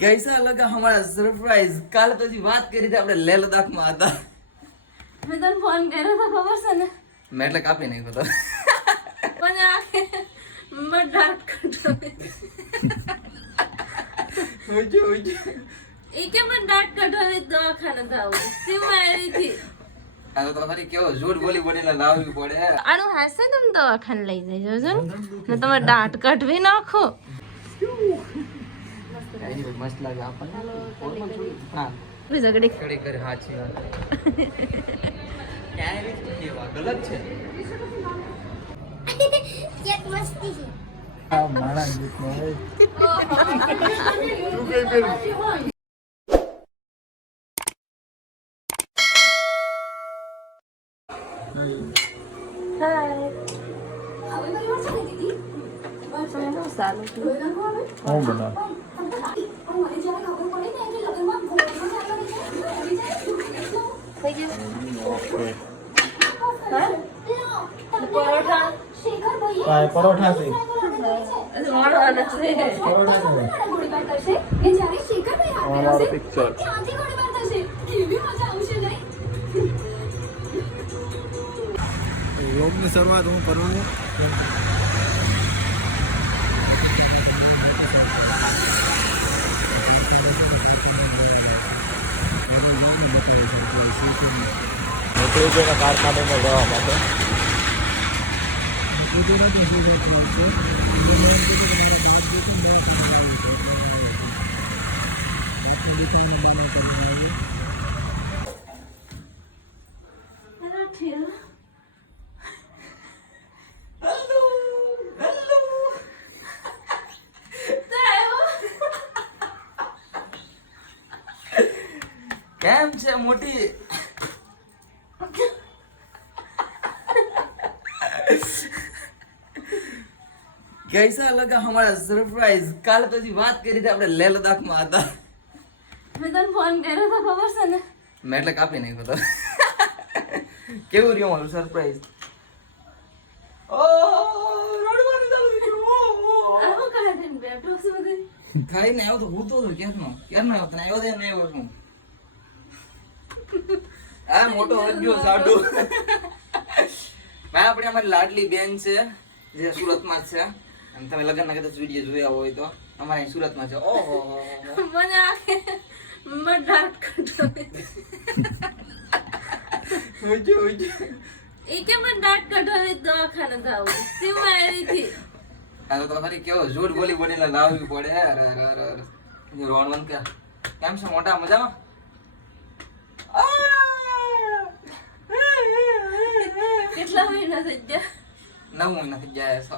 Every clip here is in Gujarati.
कैसा लगा हमारा सरप्राइज? काल तो जी बात करी थी આપણે લેહ લદ્દાખ માં હતા. મેં તને ફોન કર્યો તો ખબર છે ને? મેં એટલે કાપી નાખ્યો તો. પણ આ મેં ડાર્ક કટો ઓજો ઓજો એ કે મેં ડાર્ક કટો દવાખાને જાવ સીમ આવી હતી. આ તો તમારી કેવો ઝૂઠ બોલી બોલીને લાવવી પડે. આનું હાસે તમે દવાખાને લઈ જજો જો ને તમે દાંત કઢવી નાખો. મસ્ત લાગે આપણને. હા ઝઘડી કડી કરે હાચી વાત. ક્યાં એ વાત ગલત છે. એક મસ્તી છે. આ માણા ગીત નો હોય તું કઈ કરી હાય તમે સારું હું બના થઈ ગયું ઓકે હા પરોઠા કાય પરોઠા છે મળવાના છે પરોઠા છે અમારો પિક્ચર યોગની શરૂઆત હું કરું કારખાનામાં જવા માટે કેમ છે મોટી? कैसा लगा हमारा सरप्राइज? काल तो जी बात કરી હતી આપણે લેહ લદ્દાખ માં હતા. મેં તને ફોન કર્યો તો ખબર છે ને? મેં એટલે કાપી નાખ્યો તો. કેવું રહ્યું મારું સરપ્રાઈઝ? ઓ રડવાનું ચાલુ થઈ ગયું. આવો કાઢે ને બેઠો છું બધે. ખાઈને આવ્યો તો ભૂતો હતો ક્યારનો આવ્યો તને આવ્યો ને આવ્યો છું. આ મોટો હજ્જો સાડુ. ભાઈ આપણે અમારી લાડલી બેન છે જે સુરતમાં જ છે. અને તમે લગ્નના કદાચ વિડીયો જોયા હોય તો અમારે અહીં સુરતમાં છે. ઓહો મને આ મેં ડાર્ક કટો ઓજો ઓજો એ કે મેં ડાર્ક કટો દવાખાને જાવ સીમ આવી હતી. આ તો તમારી કેવો ઝૂઠ બોલી બોલીને લાવવી પડે. અરે અરે અરે અરે રોણવંત કે કેમ છે મોટા મજામાં? કેટલા મહિના થઈ ગયા? 9 મહિના થઈ ગયા છે.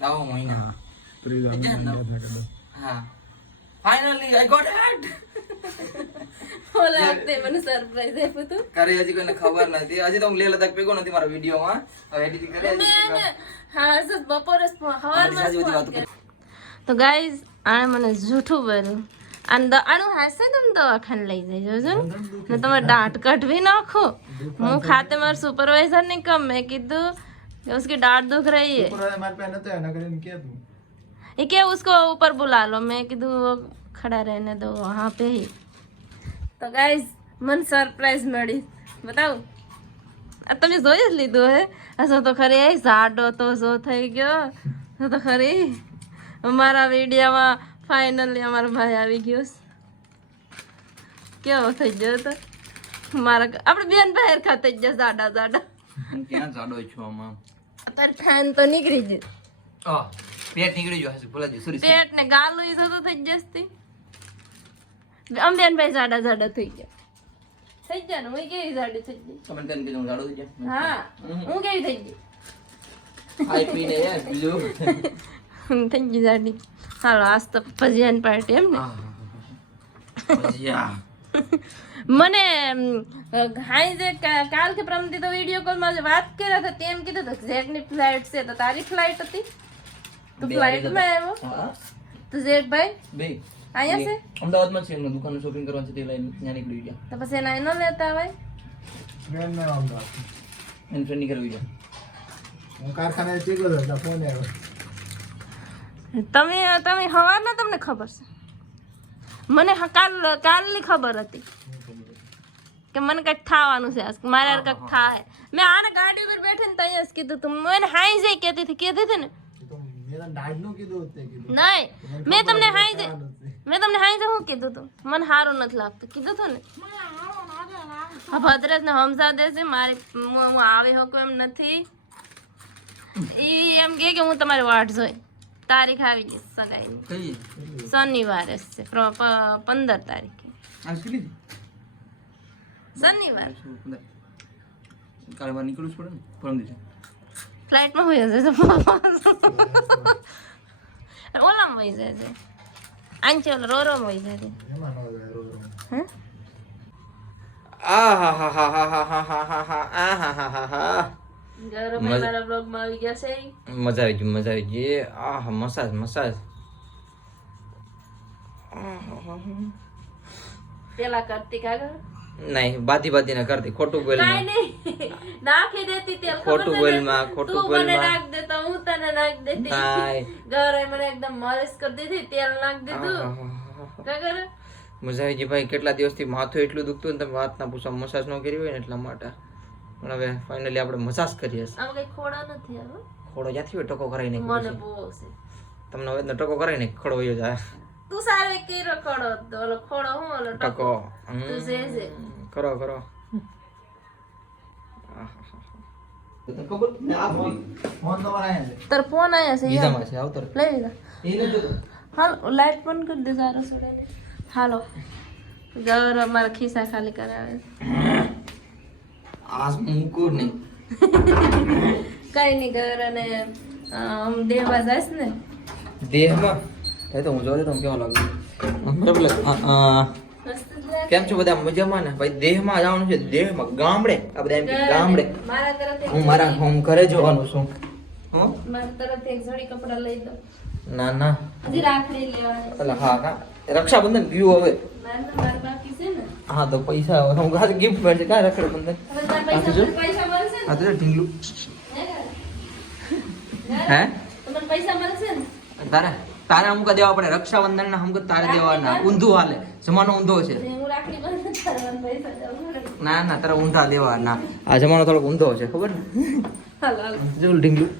9 મહિના. હા ફાઇનલી આઈ ગોટ ઇટ. ઓલા વખતે મને સરપ્રાઈઝ આપ્યું તું. કરે હજી કોઈને ખબર નથી. હજી તો હું લેહ લદ્દાખ ભેગો નથી મારા વિડીયોમાં. હવે એડિટિંગ કરે મેં હા સર બપોરે હવારમાં સાજી બધી વાતો તો ગાઈઝ આણે મને જૂઠું બોલ્યું. આનું હાસે તમે દવાખાને લઈ જજો જો ને તમે દાંત કઢવી નાખો. હું ખાતે મારા સુપરवाइजर ने कहा मैं कीधु कि उसकी डांट दुख रही है. हमारे पे नते है ना करे क्या तू ये क्या उसको ऊपर बुला लो. मैं कीधु वो खड़ा रहने दो वहाँ पे ही. તો ગાઈઝ મને સરપ્રાઈઝ મળી. બતાવું આ તમે જોઈ જ લીધું હે. હસો તો ખરી સાડો તો સો થઈ ગયો તો ખરી. અમારા વિડીયોમાં ફાઇનલી અમારો ભાઈ આવી ગયો. કેવો થઈ ગયો તો મારા આપણે બેન બહાર ખાતે જ જાડા જાડા. હું ક્યાં જાડો છું આમાં? અત્યારે ફેન તો નીકળી ગયું. પેટ નીકળી ગયો હશે. ભૂલા જ સોરી. પેટ ને ગાલું ઈ તો થઈ જસ્તી. આમ બેન ભાઈ જાડા જાડા થઈ ગયા. થઈ ગયા ને હું કેવી જાડી થઈ ગઈ. કમેન્ટ કરીને કીધું હું જાડો થઈ ગયા. હા હું કેવી થઈ ગઈ. ખાઈ પીને યાર બીજું થઈ ગઈ જાડી. હાલો આજ તો ભજીયાની પાર્ટી એમ ને. ભજીયા મને હાઈ જે કાલ કે પ્રમદી તો વિડિયો કોલ માં વાત કર્યા હતા તેમ કીધું તો ઝેડ ની ફ્લાઇટ છે તો તારી ફ્લાઇટ હતી તો ફ્લાઇટ માં આવ્યો તો ઝેડ ભાઈ બે અહીંયા છે અમદાવાદમાં છે એમની દુકાન શોપિંગ કરવાની છે તે લઈને ત્યાં નીકળી ગયા. તો પછી એના એનો લેતા હોય ટ્રેન માં આવતા એન ફ્રેન્ડ ની કરવી ગયા. હું કારખાને ચીગો હતો ફોન આવ્યો તમે હવારના તમને ખબર છે મને કાલની ખબર હતી કે મને કંઈક થવાનું છે મારે યાર કંઈક થાય. મેં આને ગાડી ઉપર બેઠી ને ત્યાં જ કીધું તું મને હાઈ જઈ કહેતી હતી ને નહીં મેં તમને હાઈ જઈ હું કીધું તું મને સારું નથી લાગતું કીધું તું ને. ભદ્રેશ ને સમજા દે છે મારે હું આવી શકું એમ નથી. ઈ એમ કે હું તમારી વાટ જોઈ તારીખ આવી ગઈ સગાઈની શનિવારે છે 15 તારીખે શનિવાર કાલે નીકળવું પડે ને પરમ દિવસે ફ્લાઇટમાં હોય જશે ઓલામાં વહી જાય છે આંચે ઓલા રોરોમાં વહી જાય છે. હે મારા બ્લોગમાં આવી ગયા છે. મજા આવી ગઈ આહ મસાજ પેલા કરતી કાગળ નહીં બાતી ને કરતી ખોટું બોલ કાઈ નહીં નાખી દેતી તેલ ખોટું બોલમાં મને નાખ દેતા હું તને નાખ દેતી ગરે મને એકદમ માલિશ કરી દીધી તેલ નાખ દીધું કાગળ. મજા આવી ગઈ ભાઈ. કેટલા દિવસથી માથું એટલું દુખતું ને તમે વાત ના પૂછો મસાજ ન કરી હોય ને એટલા માટે. પણ હવે ફાઇનલી આપણે મસાજ કરીએ છીએ. આમ કઈ ખોડા નથી હવે ખોડો જ્યાંથી હોય ટકો કરાવીને મને બહુ છે તમને હવે ટકો કરાવીને ખોડો વયો જાય. તું સારે કેરો ખોડો તો ઓલો ખોડો હું ઓલો ટકો તું જે કરો તાર ફોન આયા છે ઈજામાં છે આવતર લઈ લીધા. હાલ લાઈટ બંધ કરી દે સારો સોડાને. હાલો ગૌર અમારા ખિસ્સા ખાલી કરાવે આસ મૂકો નહીં કઈ નહીં ગૌર અને દેહમાં જાય ને દેહમાં એ તો હું જોડે તો કેવો લાગે કેમ છો બધા મજામાં ને ભાઈ. દેહમાં જવાનું છે દેહમાં ગામડે આ બધા એમ કે ગામડે મારા તરફથી હું મારા હોમ ઘરે જવાનું છું. મારા તરફથી એક જોડી કપડા લઈ દો. ના હજી રાખડી લેવાની એટલે હા રક્ષાબંધન ગયું હવે. મારા બાકી છે ને હા તો પૈસા હું ખાસ ગિફ્ટ મળશે કાંઈ રક્ષાબંધન હવે તારા પૈસા મળશે ને હા તો ઢીંગલું હે હે તમને પૈસા મળશે ને તારે અમુક દેવા પડે રક્ષાબંધન ના અમુક તારે દેવાના ઊંધું હાલે જમાનો ઊંધો છે. હું રાખડી બંધ કરવાના પૈસા જાઉં ના તારે ઊંધા દેવાના આ જમાનો થોડોક ઊંધો છે ખબર ને. હાલ હાલ જો ઢીંગલું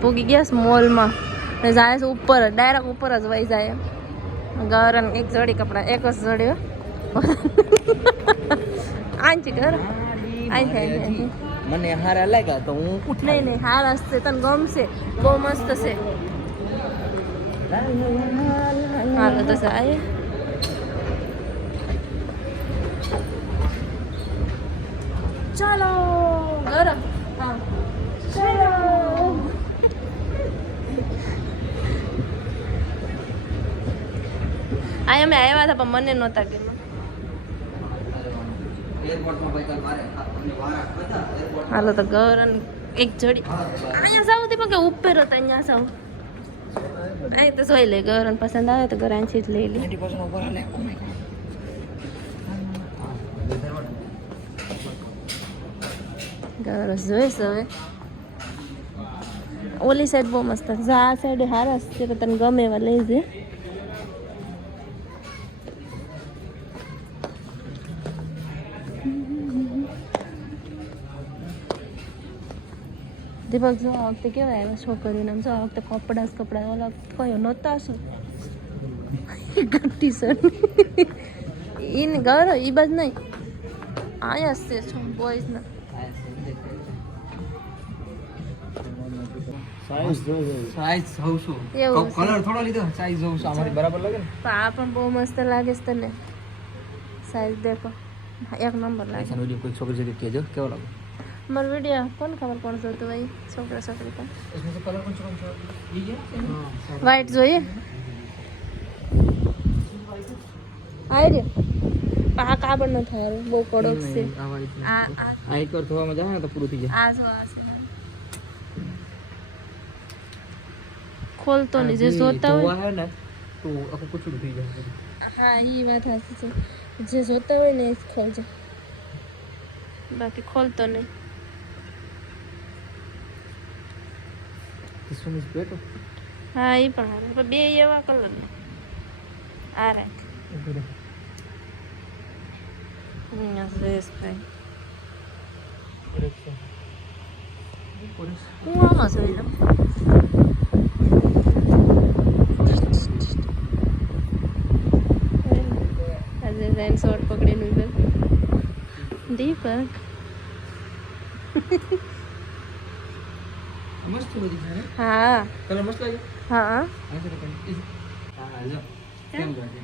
પૂગી ગયા મોલમાં જાય છે ઉપર ડાયરેક્ટ ઉપર જ વહી જાય ગૌરન એક જોડી કપડા એક જ જોડી આંચી ઘર મને હારા લાગ્યા તો હું નહીં હાર હશે તને ગમશે બહુ મસ્ત છે. હાલો તો સાહેબ ચાલો ગરમ હા ચાલો આ અમે આવ્યા હતા પણ મને નહોતા ગમ્યા. હાલો તો ગૌરન એક જોડી અહીંયા સાવ હતી પણ કે ઉપર હતા અહીંયા સાવ અહીં તો જોઈ લે ગૌરન પસંદ આવે તો ગૌર અહીંથી જ લઈ લે. ગૌરસ જોઈશ હવે ઓલી સાઈડ બહુ મસ્ત છે આ સાઈડ હારા છે કે તને ગમે એવા લઈ જે. દીપક જો આ વખતે કેવા આવ્યા છોકરીઓને આમ જો આ વખતે કપડા ઓલા કયો નહોતા શું ટી શર્ટ એને ગૌરવ એ બાજ નહીં આયા છે છો બોયઝના સાઈઝ જોઉં છું એવું છે. કલર થોડો લીધો સાઈઝ જોઉં છું અમારી બરાબર લાગે ને. પણ આ પણ બહુ મસ્ત લાગે છે તને સાઈઝ દેખો એક નંબર લાગે. પૈસાનો વિડીયો કોઈ છોકરી જગ્યાએ કહેજો કેવો લાગે. મારો વિડીયો કોણ ખબર કોણ જોતું ભાઈ છોકરા છોકરી પણ इसमें से कलर कौन सा ये વ્હાઈટ જોઈએ આઈ રે પણ આ કાબડ ન થાય બહુ કડક છે આ આ એક વાર ધોવામાં જાવ ને તો પૂરું થઈ જાય. આ જો આ છે ખોલતો નહીં જે જોતા હોય ધોવા હે ને તો આખું કુચડું થઈ જાય. હા એ વાત સાચી છે જે જોતા હોય ને એ જ ખોલજો બાકી ખોલતો નહીં. કિસ્મત પેટો હા એ પણ હારે પણ બે એવા કલર ને આ રાખ ડ્રેસ ભાઈ હું આમાં જોઈ લઉં આજે જઈને શોર્ટ પકડીને ઉભેલ દીપક મસ્ત બધી છે હા કલર મસ્ત લાગે હા હા જો કેમ લાગે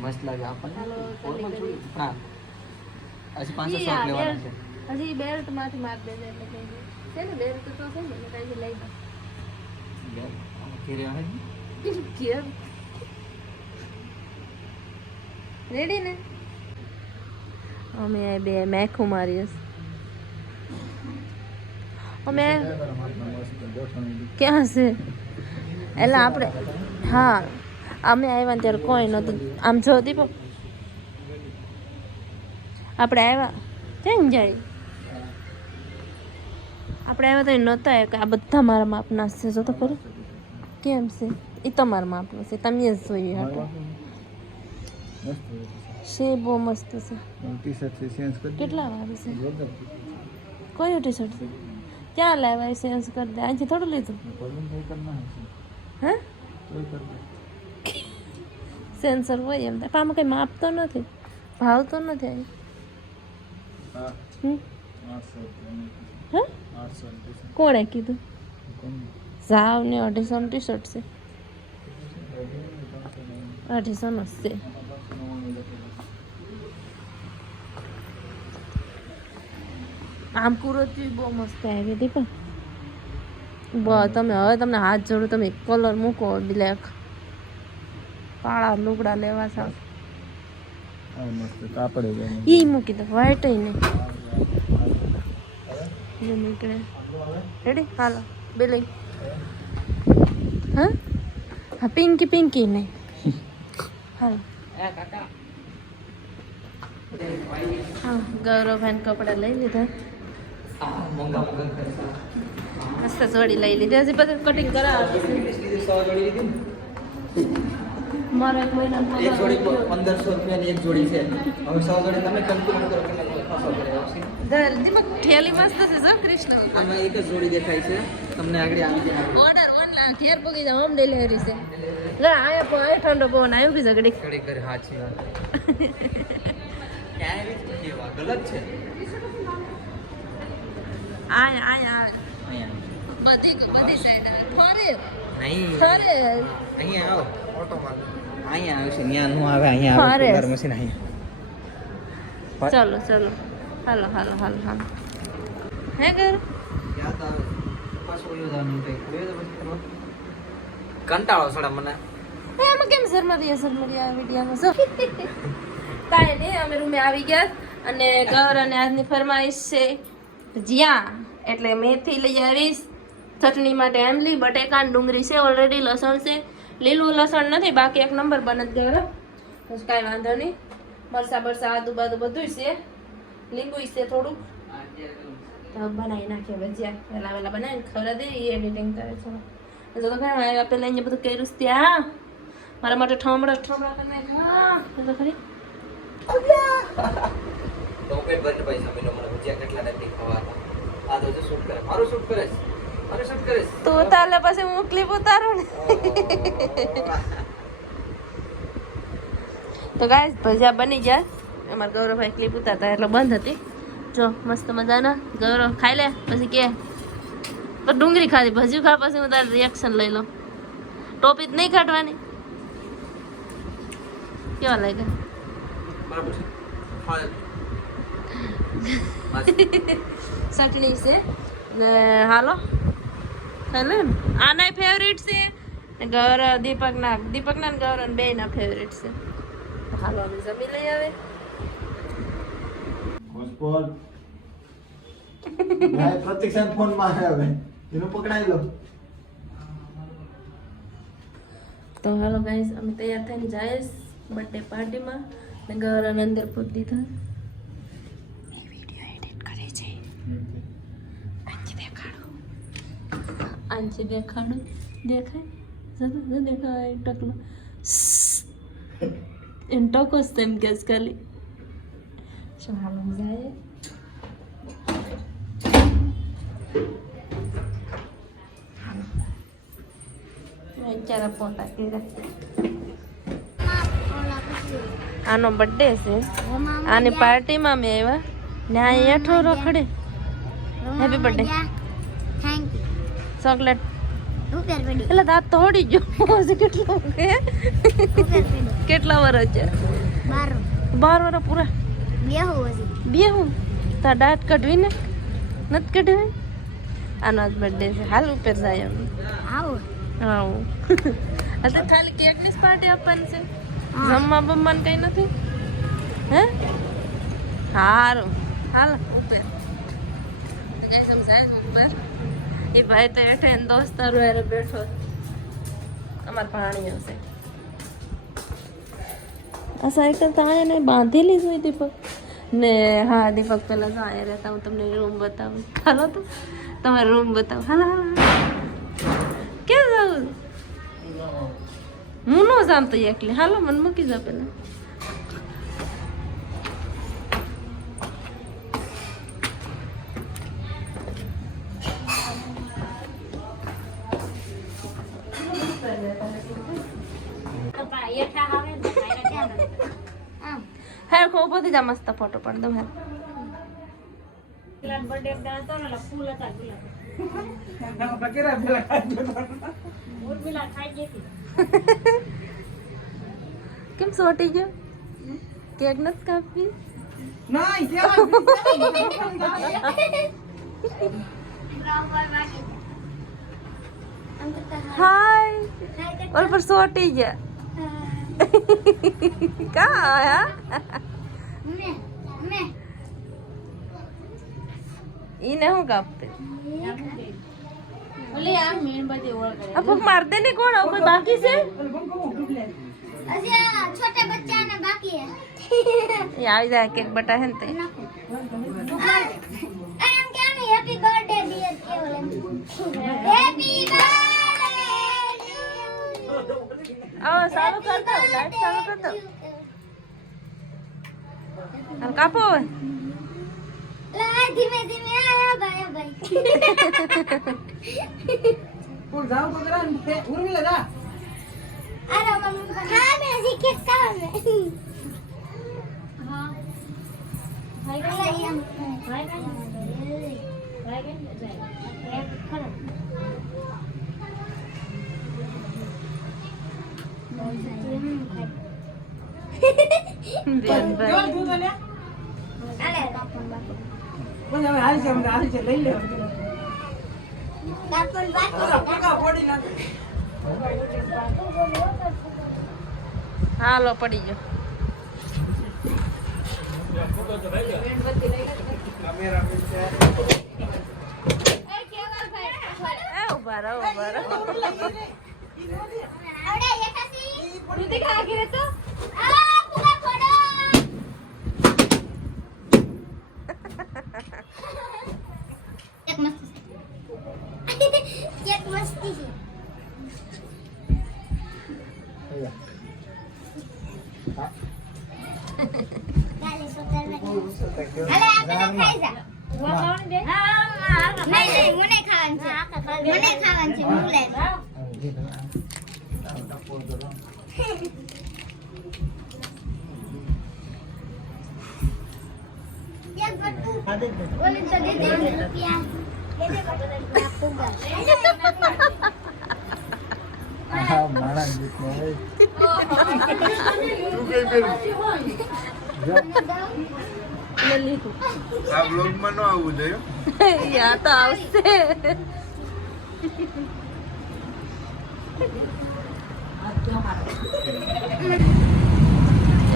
મસ્ત લાગે આપણને હા હજી 500 લેવાના છે હજી બેલ્ટ માંથી માર દેજે એટલે કઈ છે ને બેલ્ટ તો છે ને એટલે કઈ લઈ દો ઘેરે આવે કેમ રેડી ને અમે આ બે મેખું મારીશ અમે ક્યાં છે એટલે આપણે હા અમે આવ્યા ને ત્યારે કોઈ નહોતું આમ જો દીપો આપણે આવ્યા કેમ જાય આપણે આવ્યા તો એ નહોતા કે આ બધા મારા માપના છે જો તો ખરું કેમ છે એ તમારા માપનું છે તમે જ જોઈએ આપણે છે બહુ મસ્ત છે ટી-શર્ટ થી ચેન્જ કરી કેટલા વાળું છે કયું ટી શર્ટ છે ક્યાં લાવ્યા ચેન્જ કરી દે અહીંથી થોડું લીધું હા સેન્સર હોય એમ પણ આમાં કંઈ માપતો નથી ભાવતો નથી અહીં હા હમ 800 હા 800 કોણે કીધું સાવ ને 250 ટી શર્ટ છે 250 નો છે આમ કુર્તી બહુ મસ્ત આવી હતી પણ તમે હવે તમને હાથ જોડું તમે કલર મૂકો બ્લેક કાળા લુગડા લેવા સાવ આ મસ્ત કાપડ છે ઈ મૂકી દો વ્હાઈટ નહીં જે નીકળે રેડી હાલો બેલી હા હા પિંકી નહીં હાલો હા ગૌરવભાઈ કપડાં લઈ લીધા મોંઘા કરે મસ્ત જોડી લઈ લીધી હજી પછી કટિંગ કરાવે 100 જોડી લીધી મારો એક મહિના એક જોડી 1500 રૂપિયાની એક જોડી છે હવે 100 જોડી તમે કેલ્ક્યુલેટ કરો કેટલા ખાસો પડે આવશે દીપક ઠેલી મસ્ત છે જો કૃષ્ણ આમાં એક જ જોડી દેખાય છે તમને આગળ આવી જાય ઓર્ડર ઓનલાઈન ઘેર પગી જાવ હોમ ડિલિવરી છે લે આયા પણ ઠંડો પવન આવ્યો કે ઝઘડી ઘડી કરે હાચી વાત ક્યાંય બી કેવા ગલત છે આયા બધી સાઈડ ફરે નહીં ફરે અહીંયા આવો અહીંયા આવશે ત્યાં નો આવે અહીંયા આવે કલર મશીન અહીંયા ચલો હાલો હે ઘર યાદ આવે પાછો વયો જવાનું કઈ વયો પછી કંટાળો સડા મને આમાં કેમ શરમારી આ વિડીયોમાં જો કાંઈ નહીં અમે રૂમે આવી ગયા અને ગૌર અને આજની ફરમાઈશ છે ભજીયા એટલે મેથી લઈ આવીશ ચટણી માટે આંબલી બટેકા ડુંગળી છે ઓલરેડી લસણ છે લીલું લસણ નથી બાકી એક નંબર બને જ ગયો બસ કાંઈ વાંધો નહીં મરસા બરસા આદુ બાદુ બધું છે લીંબુ છે થોડુંક તો બનાવી નાખીએ ભજીયા વહેલા બનાવીને ખરા દે એ એડિટિંગ કરે છે જો તો ઘણા આવ્યા પહેલાં અહીંયા બધું કર્યું છે ત્યાં મારા માટે ઠમડા કરી નાખ્યા તો ખરી તો પેટ ભરીને પૈસા મેલો મને ભજીયા કેટલા ટાઈમથી ખવાતા આ તો જો શૂટ કરે મારું શૂટ કરે છે મારું શૂટ કરે છે તો તાલે પછી હું ક્લિપ ઉતારું ને તો ગાઈસ ભજીયા બની ગયા અમારા ગૌરવભાઈ ક્લિપ ઉતારતા એટલે બંધ હતી જો મસ્ત મજાના ગૌરવ ખાઈ લે પછી કે પણ ડુંગળી ખાધી ભજીયું ખા પછી હું તારું રિએક્શન લઈ લઉં ટોપી જ નહીં કાઢવાની કેવા લાગે બરાબર છે હા ચટણી છે ને હાલો ચાલે ને આના ફેવરેટ છે ગૌરવ દીપકના ને ગૌરવ બેયના ફેવરેટ છે હાલો અમે જમી લઈ આવે હોસ્પોટ ભાઈ પ્રતિક્ષા ફોન માં આવે એનું પકડાઈ લો તો હાલો ગાઈસ અમે તૈયાર થઈને જઈશ બર્થડે પાર્ટીમાં ને ગૌરવ અંદર પૂરી દીધા એ વિડીયો એડિટ કરે છે આજે દેખાડો હાંચી દેખાડું દેખાય જરા દેખાય ટકલો એમ ટકો જ તેમ ગેસ ખાલી ચાલો જાય ચારા પોતા કર્યા આનો બર્થડે છે આની પાર્ટીમાં મેં આવ્યા ને આ હેઠો રખડે happy birthday thank you chocolate ઉપર પડી એટલે દાંત તોડી ગયો કેટલો કે ઉપર પડી કેટલા વર્ષ છે 12 12 વર્ષ પૂરા બેહુ હજી બે હું તાર દાંત કઢવીને નથી કઢવી આનો આજ બર્થડે છે હાલ ઉપર જાય અમે આવો આવું એટલે ખાલી કેકની જ પાર્ટી આપવાની છે જમવા બમવાનું કઈ નથી હે સારું હાલ ઉપર કઈ સમજાય ઉપર એ ભાઈ તો હેઠે એને દોસ્તારો હારે બેઠો અમારે પાણી હશે આ સાયકલ તો આને બાંધેલી જ હોય દીપક ને હા દીપક પેલા તો આયા રહેતા હું તમને રૂમ બતાવું હાલો તો તમારો રૂમ બતાવો હાલો હાલો ક્યાં જાઉં હું નો જામ તો એકલી હાલો મને મૂકી જા પેલા હે ખો બધી જા મસ્ત ફોટો પાડ દઉં હે કેમ સોટી ગયો કેક નથી કાપી હાય ઓલ પર સોટી ગયા કા આયા ઈને હું કાપતે ઓલે આ મેન બધી ઓળખ अब मार देने कौन और कोई बाकी से अच्छा छोटे बच्चा ने बाकी है ये आ जाए केक बटा है ते आई एम क्या नहीं हैप्पी बर्थडे डियर केवल हैप्पी बर्थडे आओ चालू कर दो लाइट चालू कर दो हम कापो ला धीमे धीमे आया भाई पुढ जाऊ बघरा उर्मिला जा अरे मम्मी हां मैं जी केक खावा मैं हां भाई का ये भाई का बेन बेन કેવું તું તને अरे कापन બોલ હવે હાલ છે લઈ લે बाकी પગા ફોડી નાખ હાલો પડી ગયો એ ઉભા રહો अरे ये कैसी रुति का आगे रे तो आ पूरा फोड़ो एक मस्ती है गाली सोतर में अरे आप ना खाई जा वो खावन दे नहीं मुने खावन छे मुले एक बट्टू बोले तो दे दे रुपया दे दे बट्टू आपको હા માણા ગીત નો હોય આ બ્લોગ માં નો આવવું જોઈએ યા તો આવશે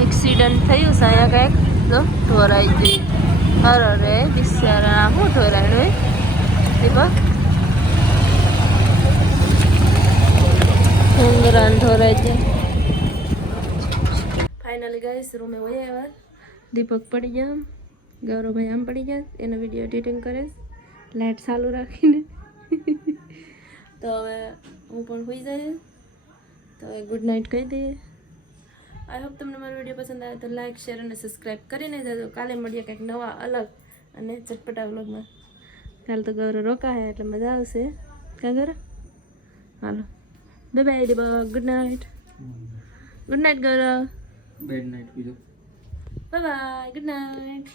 એક્સિડન્ટ થયું છે અહીંયા કંઈક જો ઢોરાઈ ગઈ અરે બિચારા શું ઢોરાયું દીપક ઉંદરાને ઢોરાઈ જાય ફાઇનલી ગાઈસ રૂમે વહી આવ્યા દીપક પડી ગયા ગૌરવભાઈ આમ પડી ગયા એનો વિડીયો એડિટિંગ કરે લાઇટ ચાલુ રાખીને તો હવે હું પણ હોઈ જાય. તો હવે ગુડ નાઇટ કહી દઈએ. આઈ હોપ તમને મારો વિડીયો પસંદ આવે તો લાઈક શેર અને સબસ્ક્રાઈબ કરીને જજો. કાલે મળીએ કંઈક નવા અલગ અને ચટપટા વ્લોગમાં. કાલે તો ગૌરવ રોકાય એટલે મજા આવશે. ક્યાં ગૌરવ? હાલો bye bye. Good night. Good night Gaurav. Bad night બીજો. Bye bye. Good night.